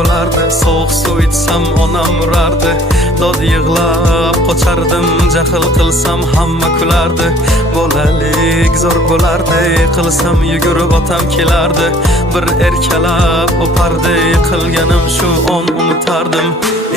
bo'lardi. Sovuq suv ichsam onam urardi. Dod yig'lab qochardim, jahl qilsam hamma kulardi. Bolalik zo'r bo'lardi, qilsam yugurib otam kelardi. Bir erkalab o'pardi, qilganim shu on unutardim.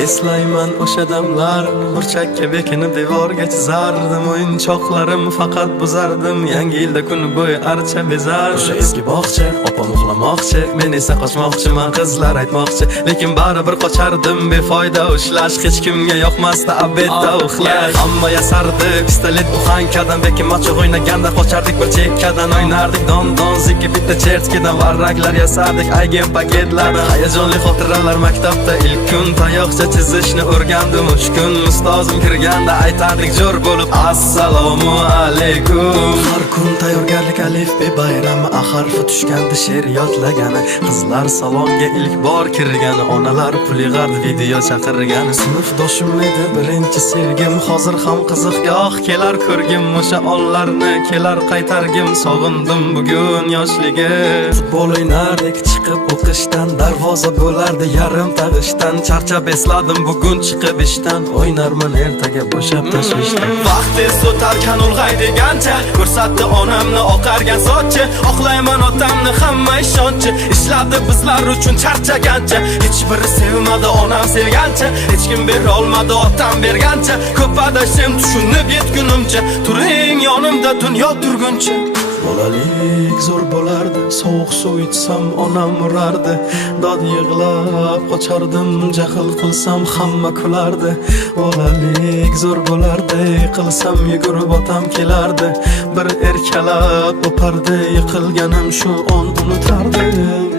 Eslayman o'sha damlar, burchakka bekinib devorga chizardim. O'yinchoqlarim faqat buzardim, yangi yilda kun bo'yi archa bezardim. O'sha eski bog'cha, opam uxlamoqchi, men esa qochmoqchiman, qizlar aytmoqchi. Lekin baribir qochardim, befoyda ushlash, hech kimga yoqmasdi abedda uxlash. Hamma yasardi, pistolet buxankadan, bekin machoq o'ynaganda qochardik bir chekkadan. O'ynardik don zikki bitta chertkidan, varraklar yasardik aygen paketlardan. Hayajonli xotiralar maktabda ilk kun, tayoqcha chizishni o'rgandim 3 kun. Ustozim kirganda aytardik jo'r bo'lib assalomu alaykum. Har kun tayyorgarlik alifbe bayrami, harfi tushganda she'r yodlagani. Qizlar salonga ilk bor kirgani, onalar pul yig'ardi, video chaqirgani. Sinfdoshim edi birinchi sevgim, hozir ham qiziqgoh kelar ko'rgim. O'sha onlarni kelar qaytargim, sog'indim bugun yoshligim. Futbol o'ynardik chiqib o'qishdan, darvoza bo'lardi yarim tag'ishdan. Charchab esladim bugun chiqib ishdan, o'ynarman ertaga bo'shab tashvishdan. Vaqt tez o'tarkan ulg'ay degancha, ko'rsatdi onamni oqargan sochi. Oqlayman otamni hamma ishonchi, ishladi bizlar uchun charchagancha. Hech biri sevmadi onam sevgancha, hech kim bera olmadi otam bergancha. Ko'p adashim tushunib yetgunimcha, turing yonimda dunyo turguncha. Bolalik zo'r bo'lardi, sovuq suv ichsam onam urardi. Dod yig'lab qochardim, jahl qilsam hamma kulardi. Bolalik zo'r bo'lardi, qilsam yugurib otam kelardi. Bir erkalab o'pardi, yiqilganim shu on unutardim.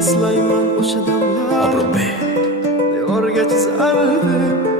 Eslayman o'sha damlar, devorga chizardim.